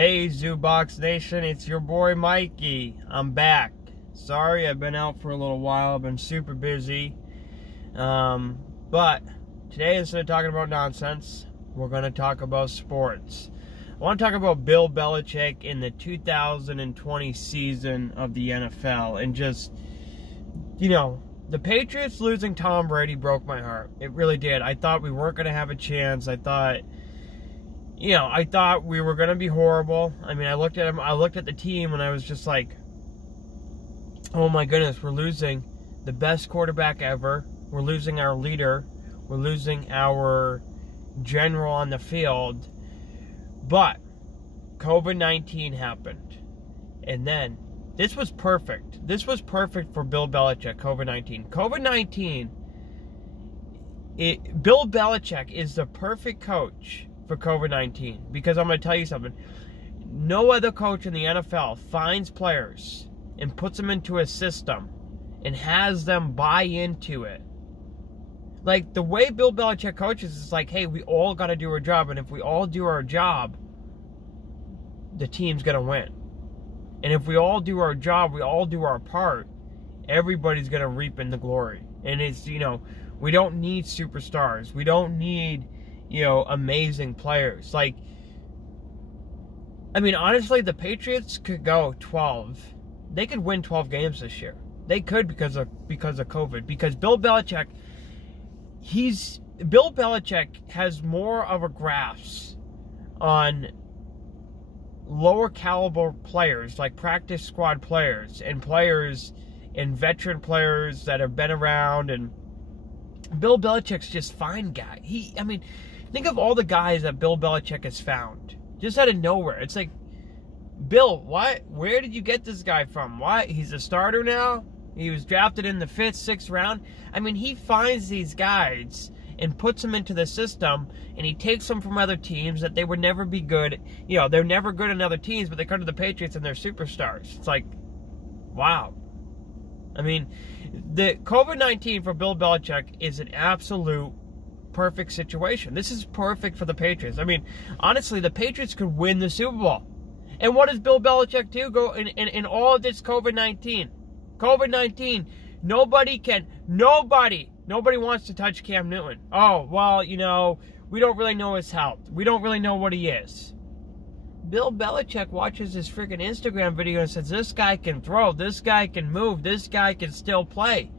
Hey Zoobox Nation, it's your boy Mikey. I'm back. Sorry I've been out for a little while. I've been super busy. But today, instead of talking about nonsense, we're going to talk about sports. I want to talk about Bill Belichick in the 2020 season of the NFL. And just, the Patriots losing Tom Brady broke my heart. It really did. I thought we weren't going to have a chance. I thought we were going to be horrible. I mean, I looked at him, I looked at the team, and I was just like, oh my goodness, we're losing the best quarterback ever. We're losing our leader. We're losing our general on the field. But COVID-19 happened. And then, this was perfect. This was perfect for Bill Belichick, COVID-19. Bill Belichick is the perfect coach for COVID-19, because I'm going to tell you something. No other coach in the NFL finds players and puts them into a system and has them buy into it. Like, the way Bill Belichick coaches is like, hey, we all got to do our job, and if we all do our job, the team's going to win. And if we all do our job, we all do our part, everybody's going to reap in the glory. And it's, we don't need superstars. We don't need amazing players. Like, I mean, honestly, the Patriots could go 12. They could win 12 games this year. They could because of COVID. Because Bill Belichick has more of a grasp on lower caliber players, like practice squad players and veteran players that have been around. And Bill Belichick's just fine guy. Think of all the guys that Bill Belichick has found, just out of nowhere. It's like, Bill, where did you get this guy from? Why? He's a starter now? He was drafted in the 5th, 6th round? I mean, he finds these guys and puts them into the system, and he takes them from other teams that they would never be good. They're never good in other teams, but they come to the Patriots and they're superstars. It's like, wow. I mean, the COVID-19 for Bill Belichick is an absolute perfect situation. This is perfect for the Patriots. I mean, honestly, the Patriots could win the Super Bowl. And what does Bill Belichick do? Go in all of this COVID-19. COVID-19, nobody wants to touch Cam Newton. Oh, well, we don't really know his health. We don't really know what he is. Bill Belichick watches his freaking Instagram video and says, this guy can throw, this guy can move, this guy can still play.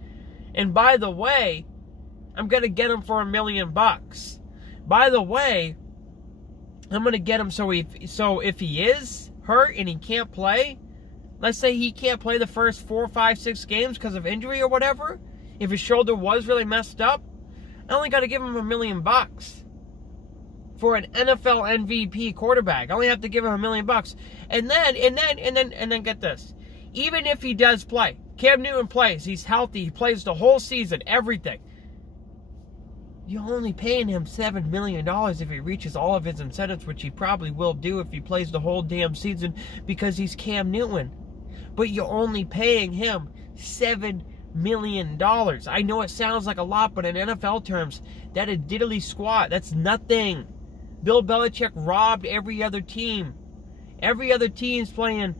And by the way, I'm going to get him for $1 million. By the way, I'm going to get him so if he is hurt and he can't play, let's say he can't play the first 4, 5, 6 games because of injury or whatever, if his shoulder was really messed up, I only got to give him $1 million for an NFL MVP quarterback. I only have to give him $1 million. And then get this. Even if he does play, Cam Newton plays, he's healthy, he plays the whole season, everything. You're only paying him $7 million if he reaches all of his incentives, which he probably will do if he plays the whole damn season because he's Cam Newton. But you're only paying him $7 million. I know it sounds like a lot, but in NFL terms, that is diddly squat. That's nothing. Bill Belichick robbed every other team. Every other team's playing,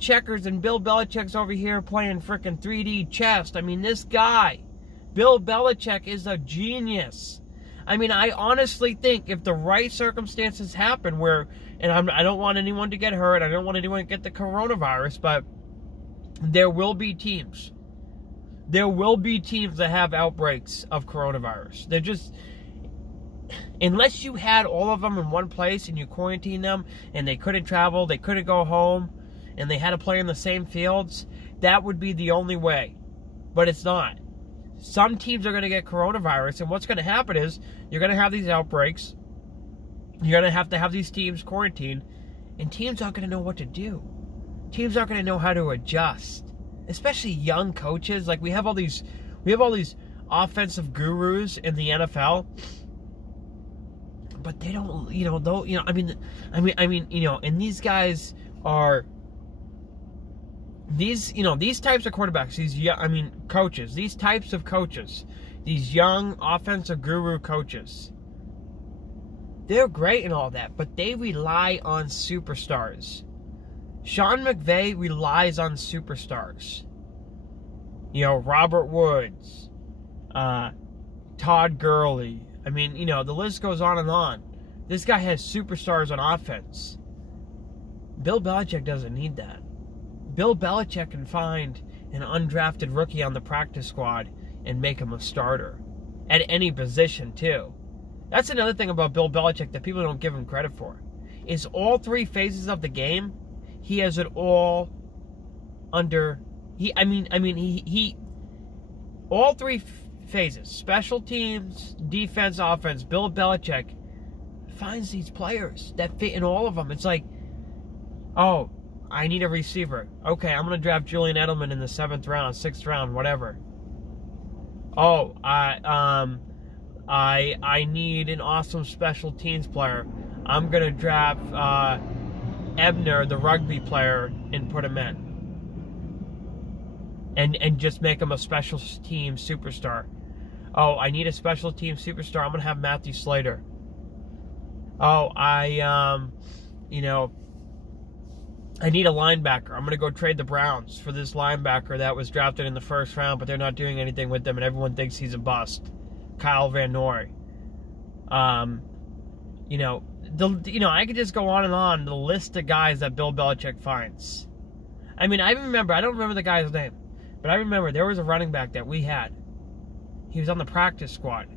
checkers, and Bill Belichick's over here playing frickin' 3D chess. I mean, this guy, Bill Belichick, is a genius. I mean, I honestly think if the right circumstances happen I don't want anyone to get hurt, I don't want anyone to get the coronavirus, but there will be teams. There will be teams that have outbreaks of coronavirus. They're just, unless you had all of them in one place and you quarantine them and they couldn't travel, they couldn't go home, and they had to play in the same fields, that would be the only way. But it's not. Some teams are going to get coronavirus, and what's going to happen is you're going to have these outbreaks. You're going to have these teams quarantined, and teams aren't going to know what to do. Teams aren't going to know how to adjust, especially young coaches. Like, we have all these offensive gurus in the NFL, but they don't, and these guys are these types of quarterbacks, coaches, these types of coaches, these young offensive guru coaches, they're great and all that, but they rely on superstars. Sean McVay relies on superstars. You know, Robert Woods, Todd Gurley. I mean, you know, the list goes on and on. This guy has superstars on offense. Bill Belichick doesn't need that. Bill Belichick can find an undrafted rookie on the practice squad and make him a starter. At any position, too. That's another thing about Bill Belichick that people don't give him credit for. Is all three phases of the game, he has it all under... all three phases, special teams, defense, offense, Bill Belichick finds these players that fit in all of them. It's like, oh, I need a receiver. Okay, I'm going to draft Julian Edelman in the 7th round, 6th round, whatever. Oh, I need an awesome special teams player. I'm going to draft Ebner, the rugby player, and put him in. And just make him a special team superstar. Oh, I need a special team superstar. I'm going to have Matthew Slater. Oh, I need a linebacker. I'm going to go trade the Browns for this linebacker that was drafted in the 1st round, but they're not doing anything with them, and everyone thinks he's a bust. Kyle Van Noy. I could just go on and on the list of guys that Bill Belichick finds. I mean, I don't remember the guy's name, but I remember there was a running back that we had. He was on the practice squad,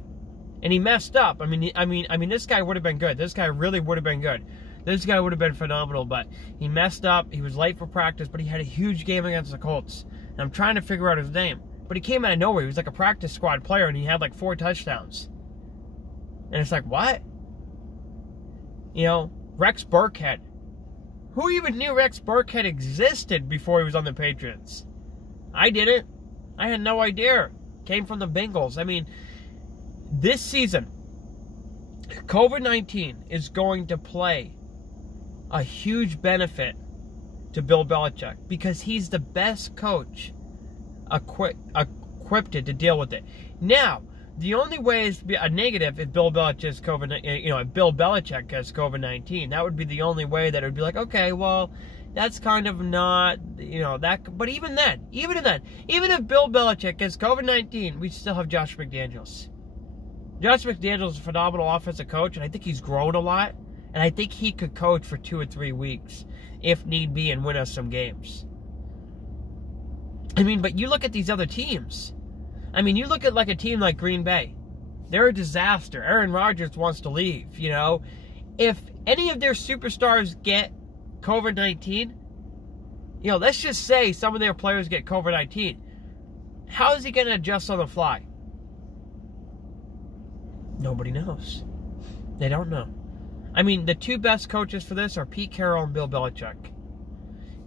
and he messed up. I mean, this guy would have been good. This guy really would have been good. This guy would have been phenomenal, but he messed up. He was late for practice, but he had a huge game against the Colts. And I'm trying to figure out his name. But he came out of nowhere. He was like a practice squad player, and he had like 4 touchdowns. And it's like, what? You know, Rex Burkhead. Who even knew Rex Burkhead existed before he was on the Patriots? I didn't. I had no idea. Came from the Bengals. I mean, this season, COVID-19 is going to play a huge benefit to Bill Belichick because he's the best coach equipped to deal with it. Now, the only way is to be a negative if Bill Belichick has COVID-19. That would be the only way that it would be like, okay, well, that's kind of not, that. But even if Bill Belichick has COVID-19, we still have Josh McDaniels. Josh McDaniels is a phenomenal offensive coach, and I think he's grown a lot. And I think he could coach for 2 or 3 weeks, if need be, and win us some games. I mean, but you look at these other teams. I mean, you look at like a team like Green Bay. They're a disaster. Aaron Rodgers wants to leave, If any of their superstars get COVID-19, let's just say some of their players get COVID-19. How is he going to adjust on the fly? Nobody knows. They don't know. I mean, the 2 best coaches for this are Pete Carroll and Bill Belichick.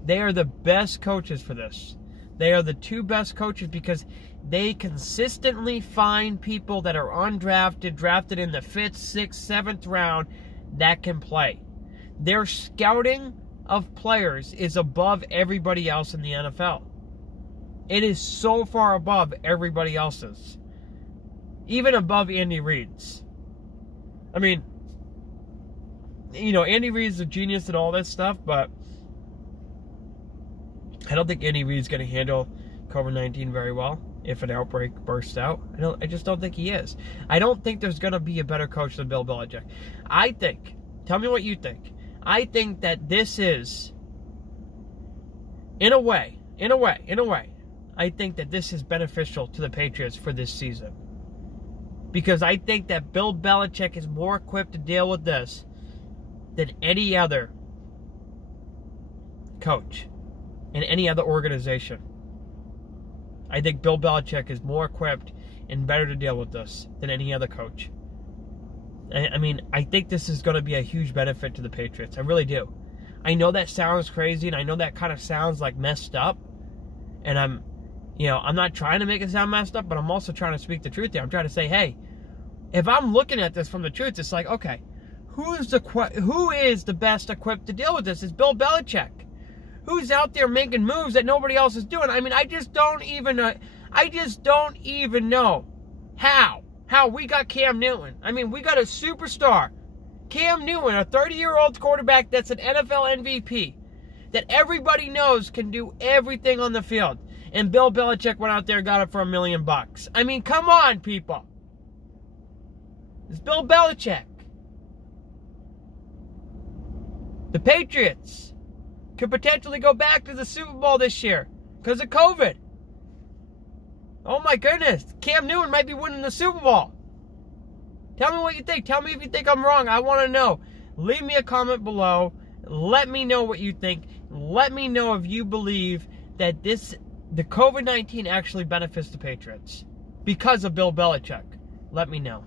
They are the best coaches for this. They are the 2 best coaches because they consistently find people that are undrafted, drafted in the 5th, 6th, 7th round that can play. Their scouting of players is above everybody else in the NFL. It is so far above everybody else's. Even above Andy Reid's. I mean, Andy Reid's a genius and all this stuff, but I don't think Andy Reid's going to handle COVID-19 very well if an outbreak bursts out. I just don't think he is. I don't think there's going to be a better coach than Bill Belichick. I think, tell me what you think. I think that this is, in a way, I think that this is beneficial to the Patriots for this season. Because I think that Bill Belichick is more equipped to deal with this than any other coach in any other organization. I think Bill Belichick is more equipped and better to deal with this than any other coach. I mean, I think this is going to be a huge benefit to the Patriots. I really do. I know that sounds crazy, and I know that kind of sounds like messed up. And I'm not trying to make it sound messed up, but I'm also trying to speak the truth here. I'm trying to say, hey, if I'm looking at this from the truth, it's like, okay, who is the best equipped to deal with this? It's Bill Belichick. Who's out there making moves that nobody else is doing? I mean, I just don't even know how we got Cam Newton. I mean, we got a superstar Cam Newton, a 30-year-old quarterback that's an NFL MVP, that everybody knows can do everything on the field. And Bill Belichick went out there and got it for $1 million. I mean, come on, people. It's Bill Belichick. The Patriots could potentially go back to the Super Bowl this year because of COVID. Oh my goodness. Cam Newton might be winning the Super Bowl. Tell me what you think. Tell me if you think I'm wrong. I want to know. Leave me a comment below. Let me know what you think. Let me know if you believe that the COVID-19 actually benefits the Patriots because of Bill Belichick. Let me know.